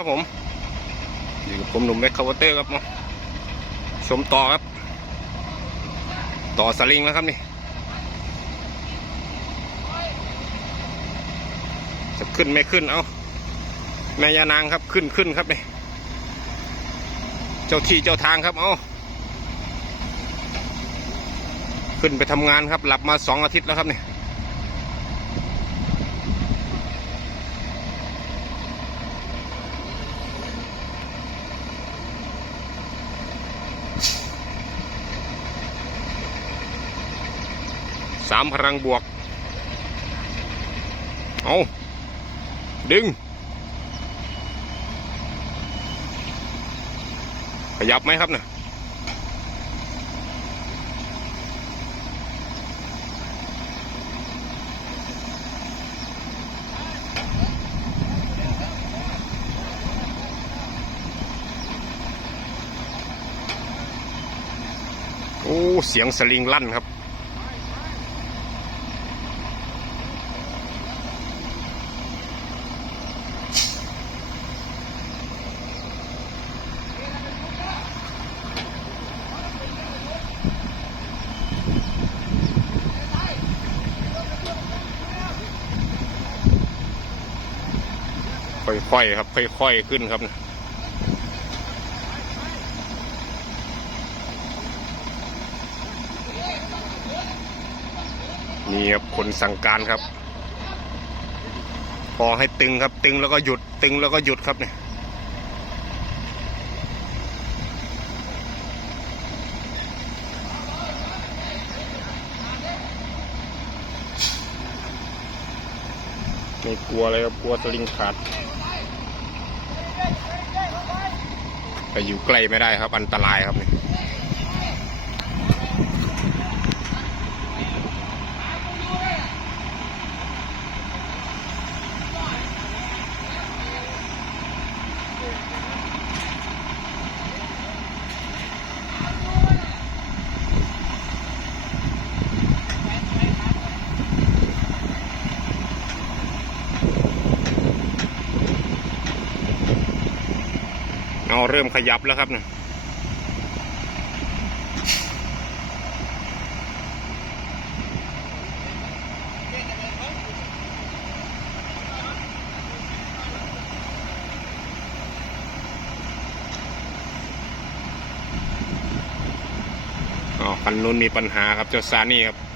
ครับผม อยู่กับผมหนุ่มแม็กคาวเตอร์ครับเนาะชมต่อครับ ต่อสลิงแล้วครับนี่ จะขึ้นไม่ขึ้นเอาแม่ยานางครับขึ้นขึ้นครับนี่ เจ้าที่เจ้าทางครับเอาขึ้นไปทำงานครับ หลับมาสองอาทิตย์แล้วครับนี่ามพลังบวก เอาดึง ขยับไหมครับเนี่ยโอ้ เสียงสลิงลั่นครับ ค่อยๆครับ ค่อยๆขึ้นครับนี่ครับคนสั่งการครับ พอให้ตึงครับ ตึงแล้วก็หยุด ตึงแล้วก็หยุดครับเนี่ยไม่กลัวเลยครับกลัวสลิงขาด ไปอยู่ใกล้ไม่ได้ครับ อันตรายครับ เอาเริ่มขยับแล้วครับเนี่ยอ๋อคันนู้นมีปัญหาครับเจ้าซานี่ครับ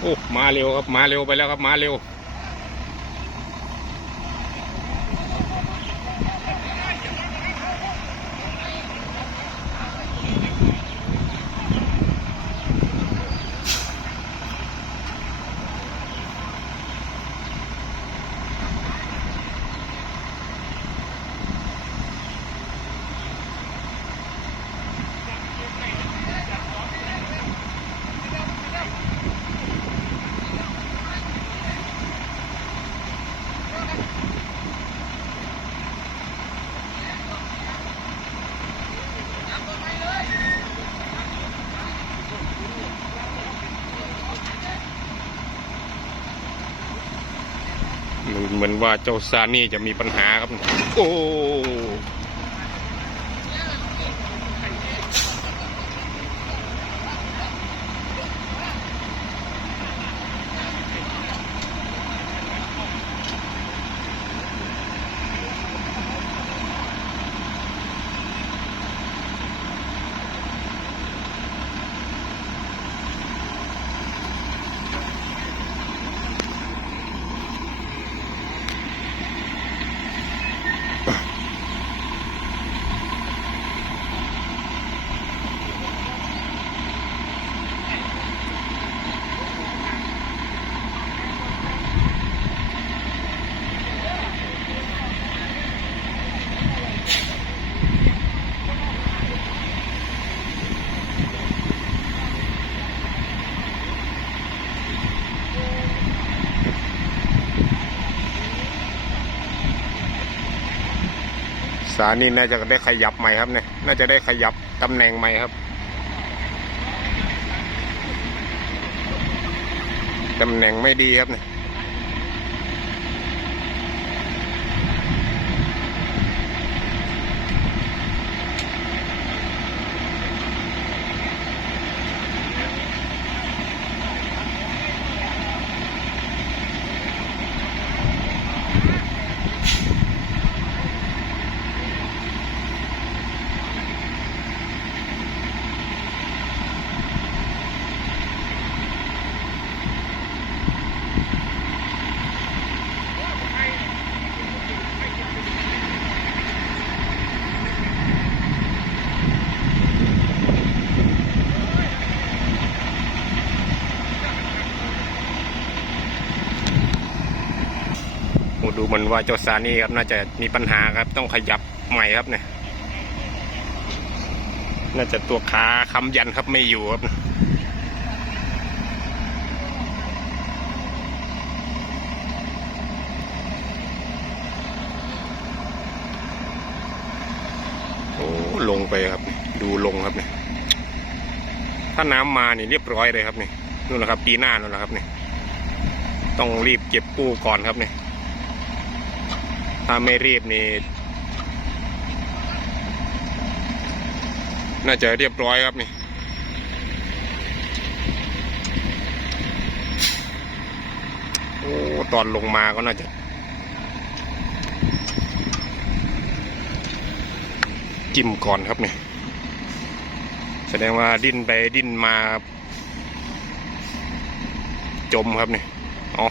โอ้มาเร็วครับมาเร็วไปแล้วครับมาเร็ว เหมือนว่าเจ้าซานี่จะมีปัญหาครับ โอ้านี่น่าจะได้ขยับใหม่ครับเนี่ย น่าจะได้ขยับตำแหน่งใหม่ครับตำแหน่งไม่ดีครับเนี่ย ดูเหมันว่าเจ้าซานี่ครับน่าจะมีปัญหาครับต้องขยับใหม่ครับเนี่ย น่าจะตัวขาค้ำยันครับไม่อยู่ครับโอ้ลงไปครับ ดูลงครับเนี่ยถ้าน้ำมานี่เรียบร้อยเลยครับนี่นู่นแหละครับปีหน้านู่นแหละครับเนี่ยต้องรีบเก็บกู้ก่อนครับเนี่ย ถ้าไม่รีบนี่ น่าจะเรียบร้อยครับนี่โอ้ตอนลงมาก็น่าจะ จิ้มก่อนครับเนี่ย แสดงว่าดิ้นไปดิ้นมาจมครับเนี่ยอ๋อ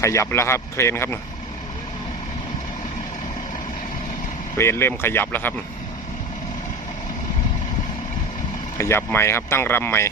ขยับแล้วครับ เครนครับเนี่ย เลนเริ่มขยับแล้วครับ ขยับใหม่ครับตั้งรำใหม่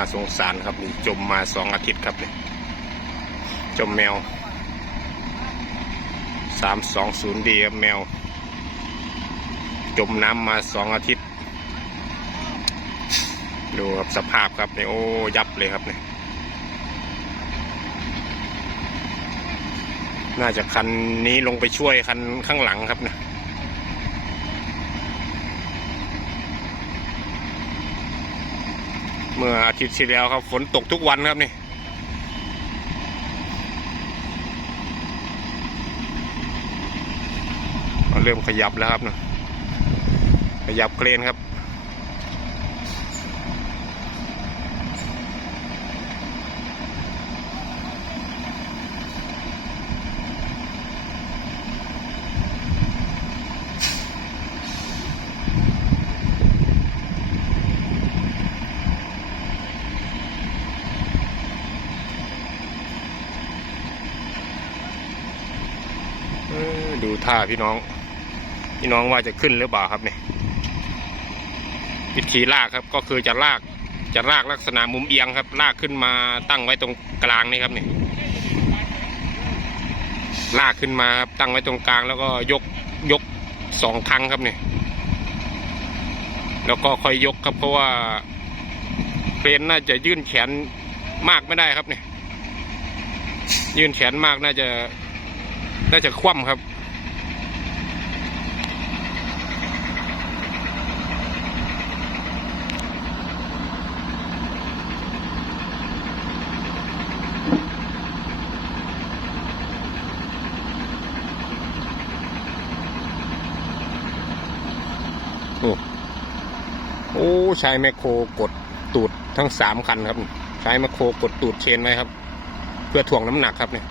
าสงสารครับนี่จมมาสองอาทิตย์ครับเนี่ยจมแมวสามสองศูนย์ดีครับแมว จมน้ำมาสองอาทิตย์ ดูครับสภาพครับเนี่ยโอ้ยับเลยครับเนี่ยน่าจะคันนี้ลงไปช่วยคันข้างหลังครับเนี่ย เมื่ออาทิตย์ที่แล้วครับฝนตกทุกวันครับนี่เริ่มขยับแล้วครับนะขยับเครนครับ ดูท่าพี่น้อง พี่น้องว่าจะขึ้นหรือเปล่าครับเนี่ยวิธีลากครับ ก็คือจะลากจะลากลักษณะมุมเอียงครับ ลากขึ้นมาตั้งไว้ตรงกลางนี่ครับเนี่ยลากขึ้นมาครับตั้งไว้ตรงกลางแล้วก็ยกยกสองครั้งครับเนี่ยแล้วก็ค่อยยกครับเพราะว่าเครนน่าจะยื่นแขนมากไม่ได้ครับเนี่ย ยื่นแขนมากน่าจะ น่าจะคว่ำครับ ใช้แมคโครกดตูดทั้งสามคันครับ ใช้แมคโครกดตูดเชนไว้ครับ เพื่อถ่วงน้ำหนักครับเนี่ย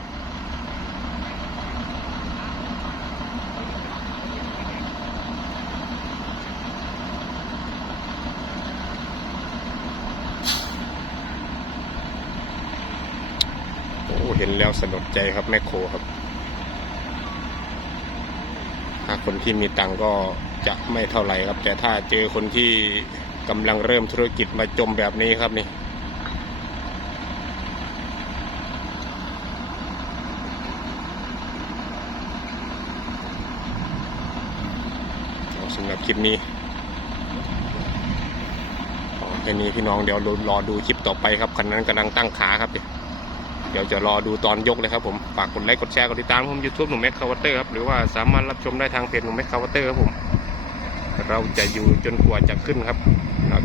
โอ้เห็นแล้วสลดใจครับแมคโครครับ ถ้าคนที่มีตังก็จะไม่เท่าไหร่ครับ แต่ถ้าเจอคนที่ กำลังเริ่มธุรกิจมาจมแบบนี้ครับนี่สำหรับคลิปนี้ขอแค่นี้พี่น้องเดี๋ยวรอดูคลิปต่อไปครับคันนั้นกำลังตั้งขาครับเดี๋ยวจะรอดูตอนยกเลยครับผม ฝากกดไลค์กดแชร์กดติดตามผมยูทูบหนุ่มแม็กคาวเตอร์ครับหรือว่าสามารถรับชมได้ทางเพจหนุ่มแม็กคาวเตอร์ครับผม เราจะอยู่จนกว่าจะขึ้นครับ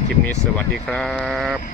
คลิปนี้สวัสดีครับ